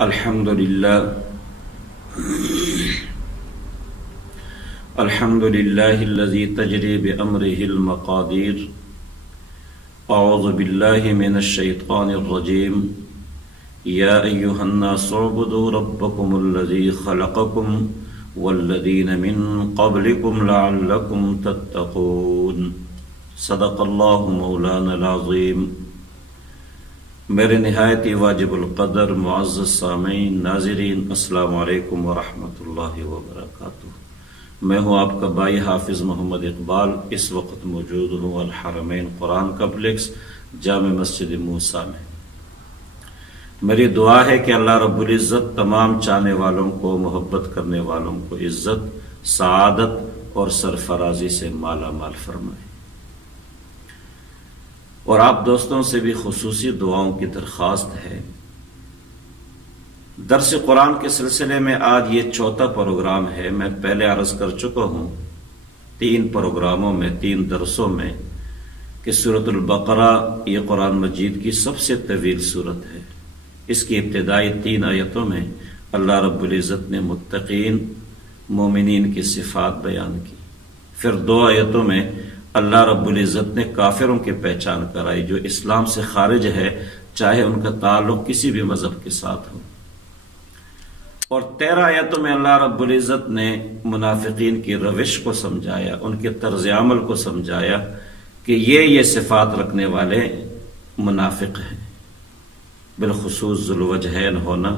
الحمد لله الذي تجري بأمره المقادير. أعوذ بالله من الشيطان الرجيم. يا أيها الناس اعبدوا ربكم الذي خلقكم والذين من قبلكم لعلكم تتقون. صدق اللہ مولانا العظیم. میرے نہایت واجب القدر معزز سامعین ناظرین، السلام علیکم ورحمۃ اللہ وبرکاتہ. میں ہوں آپ کا بھائی حافظ محمد اقبال. اس وقت موجود ہوں الحرمین قرآن کمپلیکس جامع مسجد موسیٰ میں. میری دعا ہے کہ اللہ رب العزت تمام چاہنے والوں کو، محبت کرنے والوں کو عزت، سعادت اور سرفرازی سے مالا مال فرمائے. اور آپ دوستوں سے بھی خصوصی دعاؤں کی درخواست ہے. درس قرآن کے سلسلے میں آج یہ چوتھا پروگرام ہے. میں پہلے عرض کر چکا ہوں 3 پروگراموں میں، 3 درسوں میں، کہ سورۃ البقرہ یہ قرآن مجید کی سب سے طویل سورت ہے. اس کی ابتدائی 3 آیتوں میں اللہ رب العزت نے متقین مومنین کی صفات بیان کی. پھر 2 آیتوں میں اللہ رب العزت نے کافروں کی پہچان کرائی جو اسلام سے خارج ہے، چاہے ان کا تعلق کسی بھی مذہب کے ساتھ ہو. اور 13 آیتوں میں اللہ رب العزت نے منافقین کی روش کو سمجھایا، ان کے طرز عمل کو سمجھایا کہ یہ صفات رکھنے والے منافق ہیں. بالخصوص ذوالوجہین ہونا،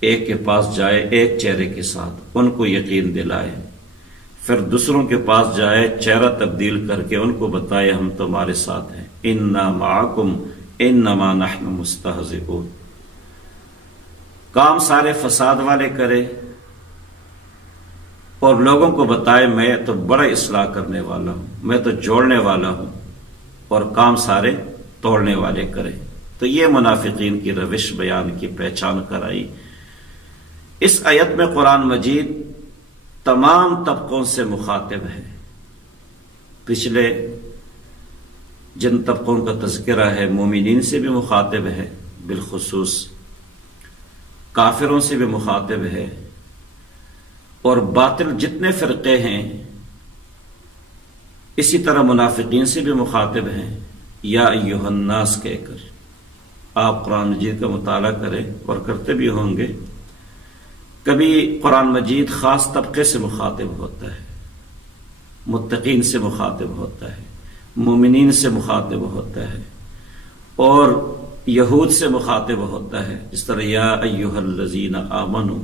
ایک کے پاس جائے ایک چہرے کے ساتھ، ان کو یقین دلائے، پھر دوسروں کے پاس جائے چہرہ تبدیل کر کے ان کو بتائے ہم تمہارے ساتھ ہیں. انا معکم انما نحن مستہزئون. کام سارے فساد والے کرے اور لوگوں کو بتائے میں تو بڑا اصلاح کرنے والا ہوں، میں تو جوڑنے والا ہوں، اور کام سارے توڑنے والے کرے. تو یہ منافقین کی روش بیان کی، پہچان کرائی. اس آیت میں قرآن مجید تمام طبقوں سے مخاطب ہے. پچھلے جن طبقوں کا تذکرہ ہے مومنین سے بھی مخاطب ہے، بالخصوص کافروں سے بھی مخاطب ہے، اور باطل جتنے فرقے ہیں اسی طرح منافقین سے بھی مخاطب ہیں. یا ایھا الناس کہہ کر آپ قرآن مجید کا مطالعہ کریں، اور کرتے بھی ہوں گے. کبھی قرآن مجید خاص طبقے سے مخاطب ہوتا ہے، متقین سے مخاطب ہوتا ہے، مومنین سے مخاطب ہوتا ہے، اور یہود سے مخاطب ہوتا ہے، جس طرح یا ایھا الذین آمنوا.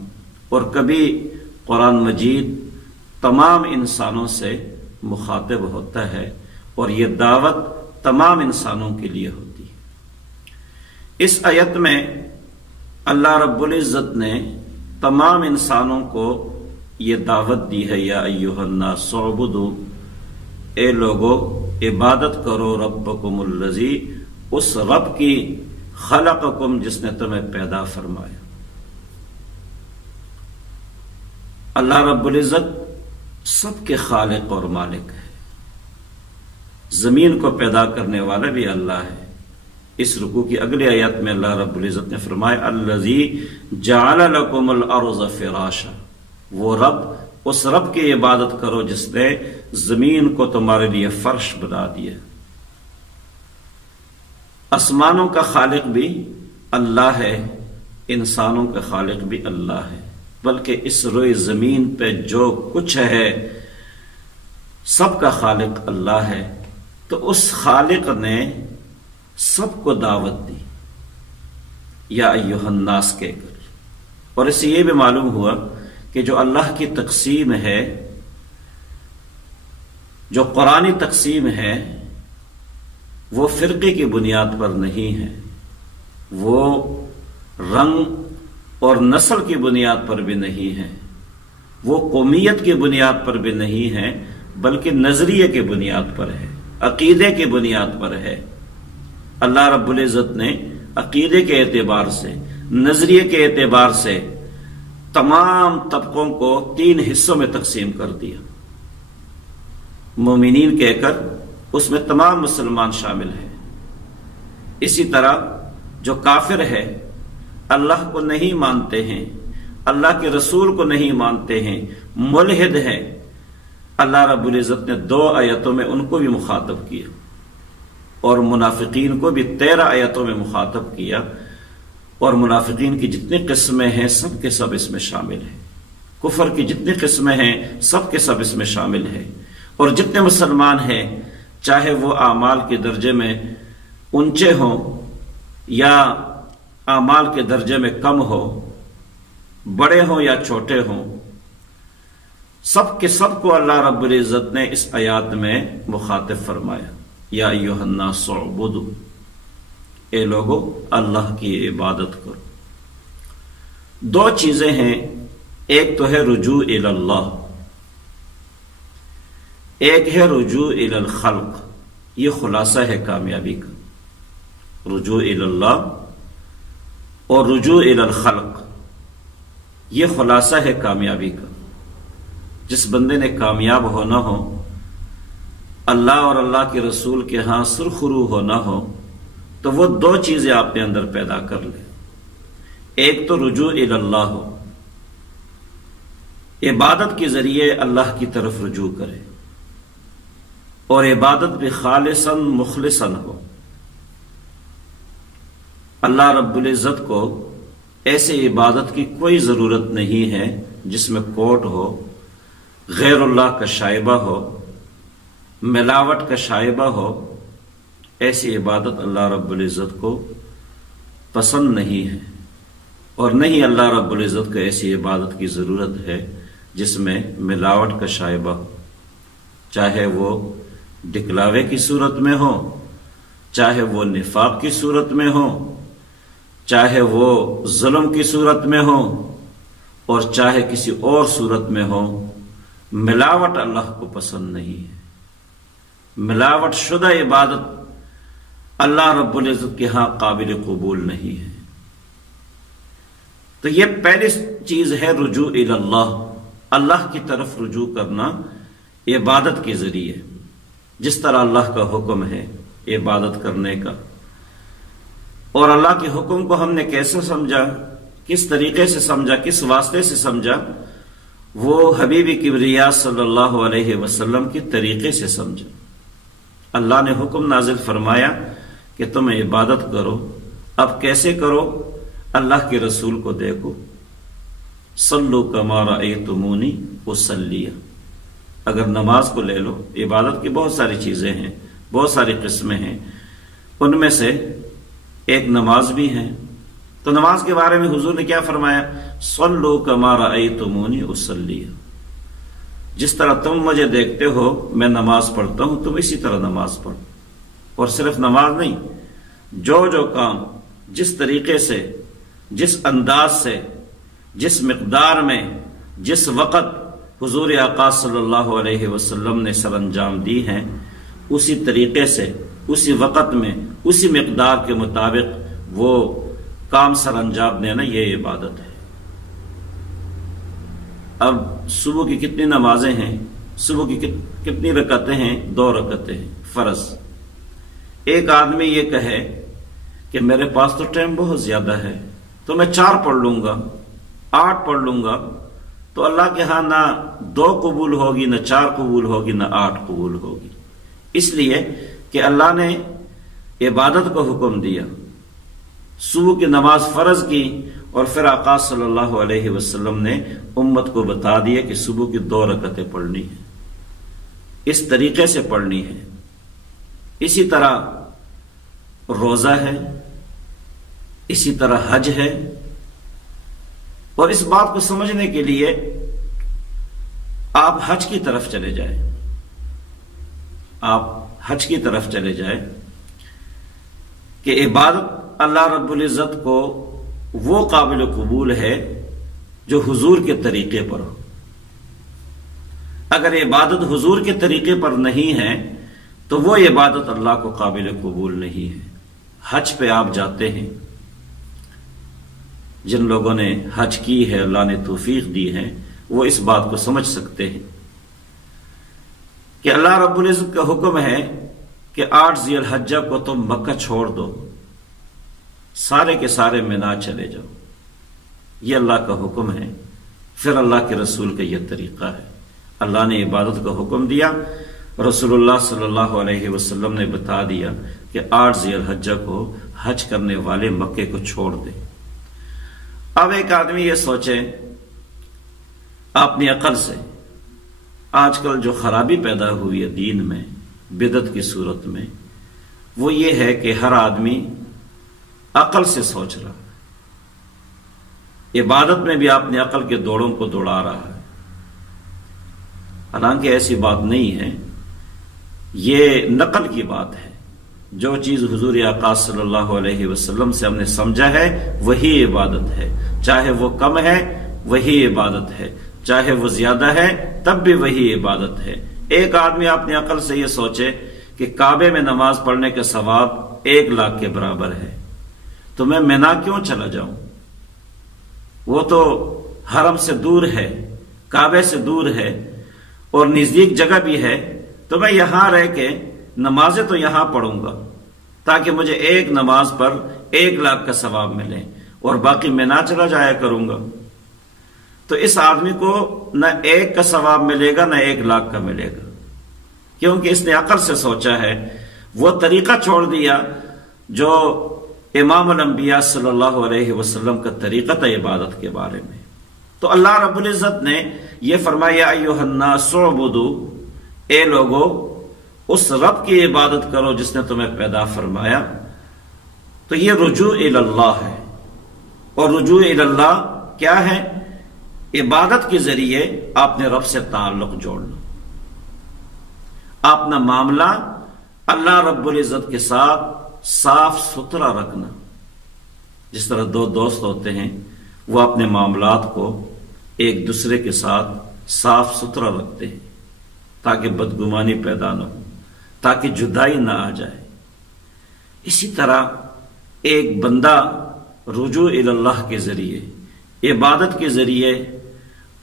اور کبھی قرآن مجید تمام انسانوں سے مخاطب ہوتا ہے، اور یہ دعوت تمام انسانوں کے لیے ہوتی ہے. اس آیت میں اللہ رب العزت نے تمام انسانوں کو یہ دعوت دی ہے. یا ایھا الناس اعبدوا، اے لوگو عبادت کرو، ربکم الذی، اس رب کی، خلقکم جس نے تمہیں پیدا فرمایا. اللہ رب العزت سب کے خالق اور مالک ہے. زمین کو پیدا کرنے والا بھی اللہ ہے. اس رکوع کی اگلی آیت میں اللہ رب العزت نے فرمایا الذی جعل لکم الارض فراشا. وہ رب، اس رب کی عبادت کرو جس نے زمین کو تمہارے لیے فرش بنا دیا. آسمانوں کا خالق بھی اللہ ہے، انسانوں کا خالق بھی اللہ ہے، بلکہ اس روئے زمین پہ جو کچھ ہے سب کا خالق اللہ ہے. تو اس خالق نے سب کو دعوت دی یا ایھا الناس کہہ کر. اور اس سے یہ بھی معلوم ہوا کہ جو اللہ کی تقسیم ہے، جو قرآنی تقسیم ہے، وہ فرقے کی بنیاد پر نہیں ہے، وہ رنگ اور نسل کی بنیاد پر بھی نہیں ہے، وہ قومیت کی بنیاد پر بھی نہیں ہے، بلکہ نظریے کی بنیاد پر ہے، عقیدے کی بنیاد پر ہے. اللہ رب العزت نے عقیدے کے اعتبار سے، نظریے کے اعتبار سے تمام طبقوں کو 3 حصوں میں تقسیم کر دیا. مومنین کہہ کر اس میں تمام مسلمان شامل ہیں. اسی طرح جو کافر ہے اللہ کو نہیں مانتے ہیں، اللہ کے رسول کو نہیں مانتے ہیں، ملحد ہیں، اللہ رب العزت نے 2 آیتوں میں ان کو بھی مخاطب کیا اور منافقین کو بھی 13 آیتوں میں مخاطب کیا، اور منافقین کی جتنی قسمیں ہیں سب کے سب اس میں شامل ہیں، کفر کی جتنی قسمیں ہیں سب کے سب اس میں شامل ہیں، اور جتنے مسلمان ہیں چاہے وہ اعمال کے درجے میں اونچے ہوں یا اعمال کے درجے میں کم ہو، بڑے ہوں یا چھوٹے ہوں، سب کے سب کو اللہ رب العزت نے اس آیات میں مخاطب فرمایا، یا ایھا الناس اعبدوا، اے لوگو اللہ کی عبادت کرو۔ 2 چیزیں ہیں، ایک تو ہے رجوع الی اللہ، ایک ہے رجوع الی الخلق۔ یہ خلاصہ ہے کامیابی کا، رجوع الی اللہ اور رجوع الی الخلق، یہ خلاصہ ہے کامیابی کا۔ جس بندے نے کامیاب ہونا ہو، اللہ اور اللہ کے رسول کے ہاں سرخرو ہونا ہو، تو وہ 2 چیزیں آپ نے اندر پیدا کر لیں۔ ایک تو رجوع الی اللہ ہو، عبادت کے ذریعے اللہ کی طرف رجوع کرے، اور عبادت بھی خالصاً مخلصاً ہو۔ اللہ رب العزت کو ایسے عبادت کی کوئی ضرورت نہیں ہے جس میں کوٹ ہو، غیر اللہ کا شائبہ ہو، ملاوٹ کا شائبہ ہو۔ ایسی عبادت اللہ رب العزت کو پسند نہیں ہے، اور نہیں اللہ رب العزت کو ایسی عبادت کی ضرورت ہے جس میں ملاوٹ کا شائبہ ہو، چاہے وہ دکھلاوے کی صورت میں ہو، چاہے وہ نفاق کی صورت میں ہو، چاہے وہ ظلم کی صورت میں ہو، اور چاہے کسی اور صورت میں ہو۔ ملاوٹ اللہ کو پسند نہیں ہے، ملاوٹ شدہ عبادت اللہ رب العزت کے ہاں قابل قبول نہیں ہے۔ تو یہ پہلی چیز ہے رجوع الی اللہ، اللہ کی طرف رجوع کرنا عبادت کے ذریعے، جس طرح اللہ کا حکم ہے عبادت کرنے کا۔ اور اللہ کے حکم کو ہم نے کیسے سمجھا، کس طریقے سے سمجھا، کس واسطے سے سمجھا؟ وہ حبیب کبریا صلی اللہ علیہ وسلم کے طریقے سے سمجھا۔ اللہ نے حکم نازل فرمایا کہ تم عبادت کرو، اب کیسے کرو؟ اللہ کے رسول کو دیکھو، صلو کما رأیتمونی اصلی۔ اگر نماز کو لے لو، عبادت کی بہت ساری چیزیں ہیں، بہت ساری قسمیں ہیں، ان میں سے ایک نماز بھی ہے۔ تو نماز کے بارے میں حضور نے کیا فرمایا؟ صلو کما رأیتمونی اصلی، جس طرح تم مجھے دیکھتے ہو میں نماز پڑھتا ہوں تم اسی طرح نماز پڑھو۔ اور صرف نماز نہیں، جو کام جس طریقے سے، جس انداز سے، جس مقدار میں، جس وقت حضور آقا صلی اللہ علیہ وسلم نے سر انجام دی ہیں، اسی طریقے سے، اسی وقت میں، اسی مقدار کے مطابق وہ کام سر انجام دینا، یہ عبادت ہے۔ اب صبح کی کتنی نمازیں ہیں؟ صبح کی کتنی رکعتیں ہیں؟ 2 رکعتیں ہیں فرض۔ ایک آدمی یہ کہے کہ میرے پاس تو ٹائم بہت زیادہ ہے تو میں 4 پڑھ لوں گا، 8 پڑھ لوں گا، تو اللہ کے ہاں نہ 2 قبول ہوگی، نہ 4 قبول ہوگی، نہ 8 قبول ہوگی، اس لیے کہ اللہ نے عبادت کو حکم دیا، صبح کی نماز فرض کی، اور پھر آقا صلی اللہ علیہ وسلم نے امت کو بتا دیا کہ صبح کی 2 رکعتیں پڑھنی ہیں، اس طریقے سے پڑھنی ہے۔ اسی طرح روزہ ہے، اسی طرح حج ہے۔ اور اس بات کو سمجھنے کے لیے آپ حج کی طرف چلے جائیں، آپ حج کی طرف چلے جائیں کہ عبادت اللہ رب العزت کو وہ قابل قبول ہے جو حضور کے طریقے پر ہو۔ اگر عبادت حضور کے طریقے پر نہیں ہے تو وہ عبادت اللہ کو قابل قبول نہیں ہے۔ حج پہ آپ جاتے ہیں، جن لوگوں نے حج کی ہے، اللہ نے توفیق دی ہے، وہ اس بات کو سمجھ سکتے ہیں کہ اللہ رب العزت کا حکم ہے کہ 8 ذی الحجہ کو تم مکہ چھوڑ دو، سارے کے سارے مینا چلے جاؤ۔ یہ اللہ کا حکم ہے، پھر اللہ کے رسول کا یہ طریقہ ہے۔ اللہ نے عبادت کا حکم دیا، رسول اللہ صلی اللہ علیہ وسلم نے بتا دیا کہ 8 ذی الحجہ کو حج کرنے والے مکے کو چھوڑ دیں۔ اب ایک آدمی یہ سوچے اپنی عقل سے، آج کل جو خرابی پیدا ہوئی ہے دین میں بدعت کی صورت میں، وہ یہ ہے کہ ہر آدمی عقل سے سوچ رہا ہے، عبادت میں بھی اپنی عقل کے دوڑوں کو دوڑا رہا ہے۔ حالانکہ ایسی بات نہیں ہے، یہ نقل کی بات ہے۔ جو چیز حضور آقا صلی اللہ علیہ وسلم سے ہم نے سمجھا ہے وہی عبادت ہے، چاہے وہ کم ہے وہی عبادت ہے، چاہے وہ زیادہ ہے تب بھی وہی عبادت ہے۔ ایک آدمی اپنی عقل سے یہ سوچے کہ کعبے میں نماز پڑھنے کا ثواب 1 لاکھ کے برابر ہے، تو میں مینا کیوں چلا جاؤں؟ وہ تو حرم سے دور ہے، کعبے سے دور ہے اور نزدیک جگہ بھی ہے، تو میں یہاں رہ کے نمازیں تو یہاں پڑھوں گا تاکہ مجھے ایک نماز پر 1 لاکھ کا ثواب ملے اور باقی میں نہ چلا جایا کروں گا۔ تو اس آدمی کو نہ 1 کا ثواب ملے گا نہ 1 لاکھ کا ملے گا، کیونکہ اس نے عقل سے سوچا ہے، وہ طریقہ چھوڑ دیا جو امام الانبیاء صلی اللہ علیہ وسلم کا طریقہ تھا عبادت کے بارے میں۔ تو اللہ رب العزت نے یہ فرمایا ایھا الناس اعبدوا، اے لوگو اس رب کی عبادت کرو جس نے تمہیں پیدا فرمایا۔ تو یہ رجوع الی اللہ ہے، اور رجوع الی اللہ کیا ہے؟ عبادت کے ذریعے اپنے رب سے تعلق جوڑنا، اپنا معاملہ اللہ رب العزت کے ساتھ صاف ستھرا رکھنا۔ جس طرح 2 دوست ہوتے ہیں وہ اپنے معاملات کو ایک دوسرے کے ساتھ صاف ستھرا رکھتے ہیں تاکہ بدگمانی پیدا نہ ہو، تاکہ جدائی نہ آ جائے۔ اسی طرح ایک بندہ رجوع الی اللہ کے ذریعے، عبادت کے ذریعے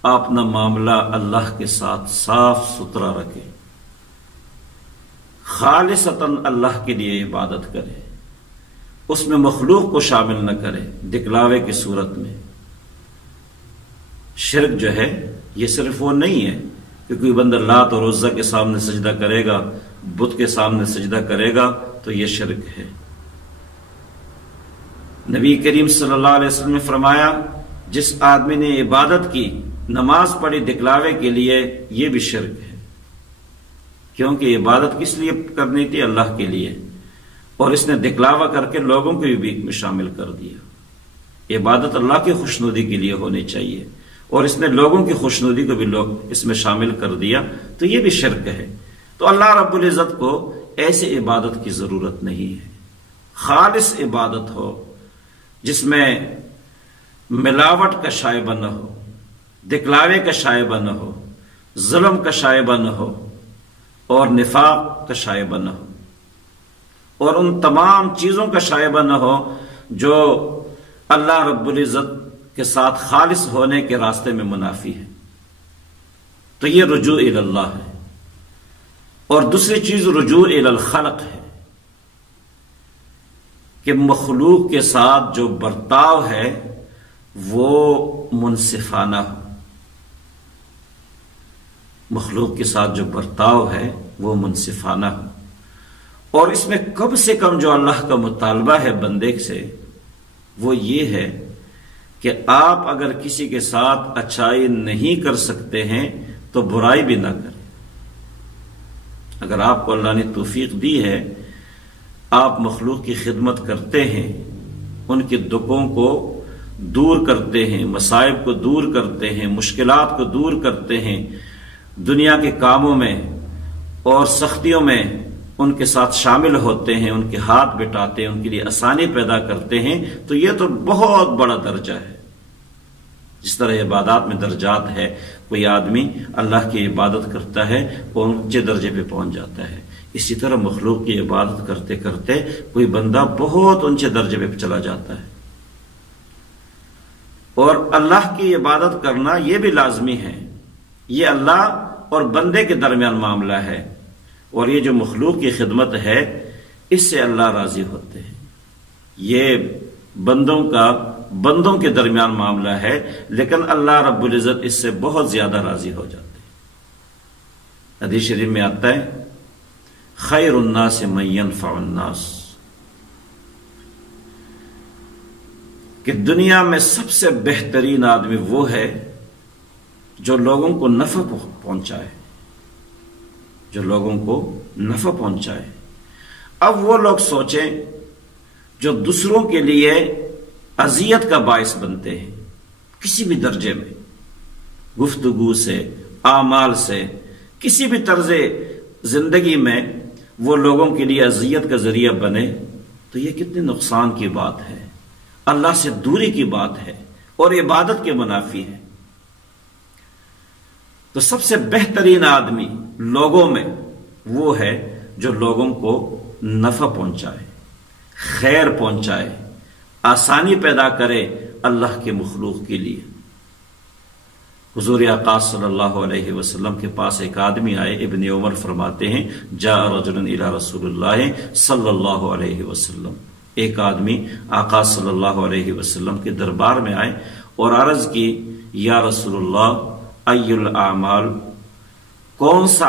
اپنا معاملہ اللہ کے ساتھ صاف ستھرا رکھے، خالصتاً اللہ کے لیے عبادت کرے، اس میں مخلوق کو شامل نہ کرے دکھلاوے کی صورت میں۔ شرک جو ہے یہ صرف وہ نہیں ہے کہ کوئی بندہ لات اور عزا کے سامنے سجدہ کرے گا، بت کے سامنے سجدہ کرے گا تو یہ شرک ہے۔ نبی کریم صلی اللہ علیہ وسلم نے فرمایا جس آدمی نے عبادت کی، نماز پڑھی دکھلاوے کے لیے، یہ بھی شرک ہے، کیونکہ عبادت کس لیے کرنی تھی؟ اللہ کے لیے، اور اس نے دکھلاوا کر کے لوگوں کو بھی میں شامل کر دیا۔ عبادت اللہ کی خوشنودی کے لیے ہونی چاہیے، اور اس نے لوگوں کی خوشنودی کو بھی اس میں شامل کر دیا، تو یہ بھی شرک ہے۔ تو اللہ رب العزت کو ایسے عبادت کی ضرورت نہیں ہے۔ خالص عبادت ہو جس میں ملاوٹ کا شائبہ نہ ہو، دکھلاوے کا شائبہ نہ ہو، ظلم کا شائبہ نہ ہو، اور نفاق کا شائبہ نہ ہو، اور ان تمام چیزوں کا شائبہ نہ ہو جو اللہ رب العزت کے ساتھ خالص ہونے کے راستے میں منافی ہے۔ تو یہ رجوع الی اللہ ہے۔ اور دوسری چیز رجوع الی الخلق ہے کہ مخلوق کے ساتھ جو برتاؤ ہے وہ منصفانہ ہو، مخلوق کے ساتھ جو برتاؤ ہے وہ منصفانہ ہو۔ اور اس میں کم سے کم جو اللہ کا مطالبہ ہے بندے سے وہ یہ ہے کہ آپ اگر کسی کے ساتھ اچھائی نہیں کر سکتے ہیں تو برائی بھی نہ کریں۔ اگر آپ کو اللہ نے توفیق دی ہے، آپ مخلوق کی خدمت کرتے ہیں، ان کے دکھوں کو دور کرتے ہیں، مصائب کو دور کرتے ہیں، مشکلات کو دور کرتے ہیں، دنیا کے کاموں میں اور سختیوں میں ان کے ساتھ شامل ہوتے ہیں، ان کے ہاتھ بٹاتے ہیں، ان کے لیے آسانی پیدا کرتے ہیں، تو یہ تو بہت بڑا درجہ ہے۔ جس طرح عبادات میں درجات ہے، کوئی آدمی اللہ کی عبادت کرتا ہے اور اونچے درجے پہ پہنچ جاتا ہے، اسی طرح مخلوق کی عبادت کرتے کرتے کوئی بندہ بہت اونچے درجے پہ چلا جاتا ہے۔ اور اللہ کی عبادت کرنا یہ بھی لازمی ہے، یہ اللہ اور بندے کے درمیان معاملہ ہے، اور یہ جو مخلوق کی خدمت ہے اس سے اللہ راضی ہوتے ہیں۔ یہ بندوں کا بندوں کے درمیان معاملہ ہے، لیکن اللہ رب العزت اس سے بہت زیادہ راضی ہو جاتے ہیں۔ حدیث شریف میں آتا ہے خیر الناس من ينفع الناس، کہ دنیا میں سب سے بہترین آدمی وہ ہے جو لوگوں کو نفع پہنچائے، جو لوگوں کو نفع پہنچائے۔ اب وہ لوگ سوچیں جو دوسروں کے لیے اذیت کا باعث بنتے ہیں، کسی بھی درجے میں، گفتگو سے، اعمال سے، کسی بھی طرز زندگی میں وہ لوگوں کے لیے اذیت کا ذریعہ بنے، تو یہ کتنے نقصان کی بات ہے، اللہ سے دوری کی بات ہے اور عبادت کے منافی ہے۔ تو سب سے بہترین آدمی لوگوں میں وہ ہے جو لوگوں کو نفع پہنچائے، خیر پہنچائے، آسانی پیدا کرے اللہ کے مخلوق کے لیے۔ حضور آقا صلی اللہ علیہ وسلم کے پاس ایک آدمی آئے، ابن عمر فرماتے ہیں جاء رجل الی رسول اللہ صلی اللہ علیہ وسلم، ایک آدمی آقا صلی اللہ علیہ وسلم کے دربار میں آئے اور عرض کی یا رسول اللہ ای الاعمال، کون سا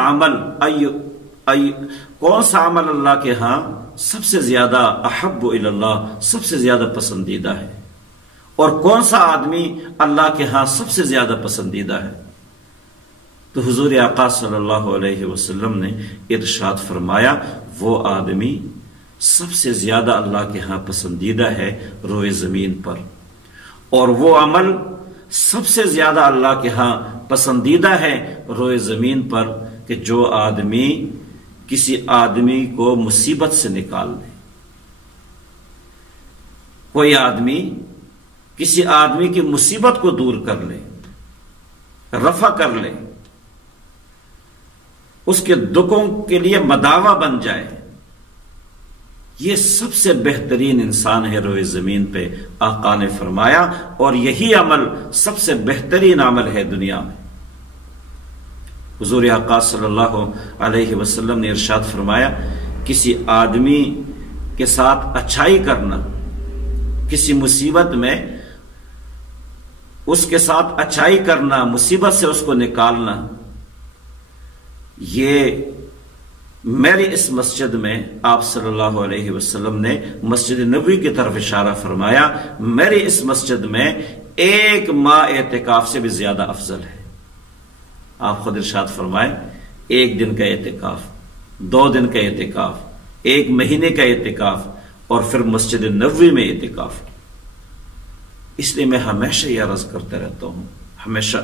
عمل اللہ کے ہاں سب سے زیادہ احب الی اللہ، سب سے زیادہ پسندیدہ ہے، اور کون سا آدمی اللہ کے ہاں سب سے زیادہ پسندیدہ ہے؟ تو حضور آقا صلی اللہ علیہ وسلم نے ارشاد فرمایا وہ آدمی سب سے زیادہ اللہ کے ہاں پسندیدہ ہے روئے زمین پر، اور وہ عمل سب سے زیادہ اللہ کے ہاں پسندیدہ ہے روئے زمین پر کہ جو آدمی کسی آدمی کو مصیبت سے نکال دے۔ کوئی آدمی کسی آدمی کی مصیبت کو دور کر لے، رفع کر لے، اس کے دکھوں کے لیے مداوا بن جائے، یہ سب سے بہترین انسان ہے روئے زمین پہ، آقا نے فرمایا، اور یہی عمل سب سے بہترین عمل ہے دنیا میں۔ حضور آقا صلی اللہ علیہ وسلم نے ارشاد فرمایا کسی آدمی کے ساتھ اچھائی کرنا، کسی مصیبت میں اس کے ساتھ اچھائی کرنا، مصیبت سے اس کو نکالنا، یہ میری اس مسجد میں آپ صلی اللہ علیہ وسلم نے مسجد نبوی کی طرف اشارہ فرمایا، میری اس مسجد میں ایک ماہ اعتکاف سے بھی زیادہ افضل ہے۔ آپ خود ارشاد فرمائیں ایک دن کا اعتکاف، 2 دن کا اعتکاف، 1 مہینے کا اعتکاف، اور پھر مسجد نبوی میں اعتکاف۔ اس لیے میں ہمیشہ یہ عرض کرتا رہتا ہوں، ہمیشہ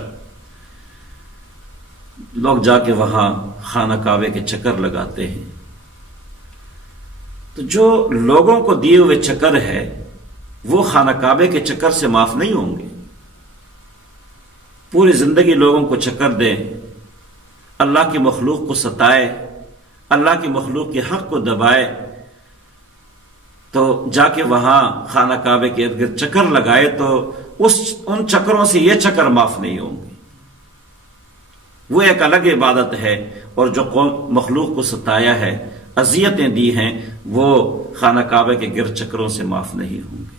لوگ جا کے وہاں خانہ کعبے کے چکر لگاتے ہیں، تو جو لوگوں کو دیے ہوئے چکر ہے وہ خانہ کعبے کے چکر سے معاف نہیں ہوں گے۔ پوری زندگی لوگوں کو چکر دیں، اللہ کی مخلوق کو ستائے، اللہ کی مخلوق کے حق کو دبائے، تو جا کے وہاں خانہ کعبے کے ارد گرد چکر لگائے تو ان چکروں سے یہ چکر معاف نہیں ہوں گے۔ وہ ایک الگ عبادت ہے، اور جو قوم مخلوق کو ستایا ہے، اذیتیں دی ہیں، وہ خانہ کعبے کے گرد چکروں سے معاف نہیں ہوں گے۔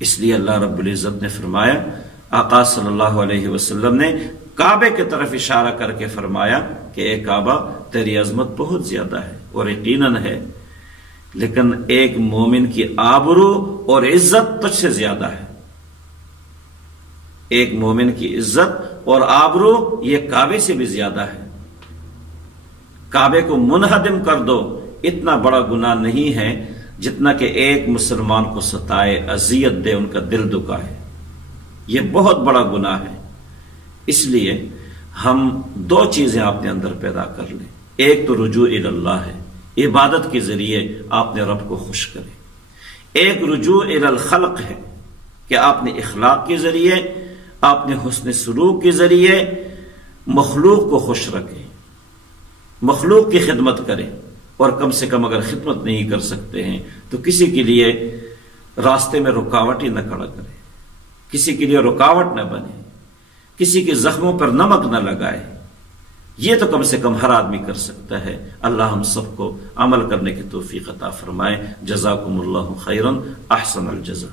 اس لیے اللہ رب العزت نے فرمایا، آقا صلی اللہ علیہ وسلم نے کعبے کی طرف اشارہ کر کے فرمایا کہ اے کعبہ تیری عظمت بہت زیادہ ہے اور یقیناً ہے، لیکن ایک مومن کی آبرو اور عزت تجھ سے زیادہ ہے۔ ایک مومن کی عزت اور آبرو یہ کعبے سے بھی زیادہ ہے۔ کعبے کو منہدم کر دو، اتنا بڑا گناہ نہیں ہے جتنا کہ ایک مسلمان کو ستائے، اذیت دے، ان کا دل دکھائے، یہ بہت بڑا گناہ ہے۔ اس لیے ہم 2 چیزیں اپنے اندر پیدا کر لیں، ایک تو رجوع اللہ ہے، عبادت کے ذریعے آپ نے رب کو خوش کرے، ایک رجوع الخلق ہے کہ آپ نے اخلاق کے ذریعے، آپ نے حسن سلوک کے ذریعے مخلوق کو خوش رکھے، مخلوق کی خدمت کرے، اور کم سے کم اگر خدمت نہیں کر سکتے ہیں تو کسی کے لیے راستے میں رکاوٹ ہی نہ کھڑا کرے، کسی کے لیے رکاوٹ نہ بنے، کسی کے زخموں پر نمک نہ لگائے، یہ تو کم سے کم ہر آدمی کر سکتا ہے۔ اللہ ہم سب کو عمل کرنے کی توفیق عطا فرمائے۔ جزاکم اللہ خیرا، احسن الجزا۔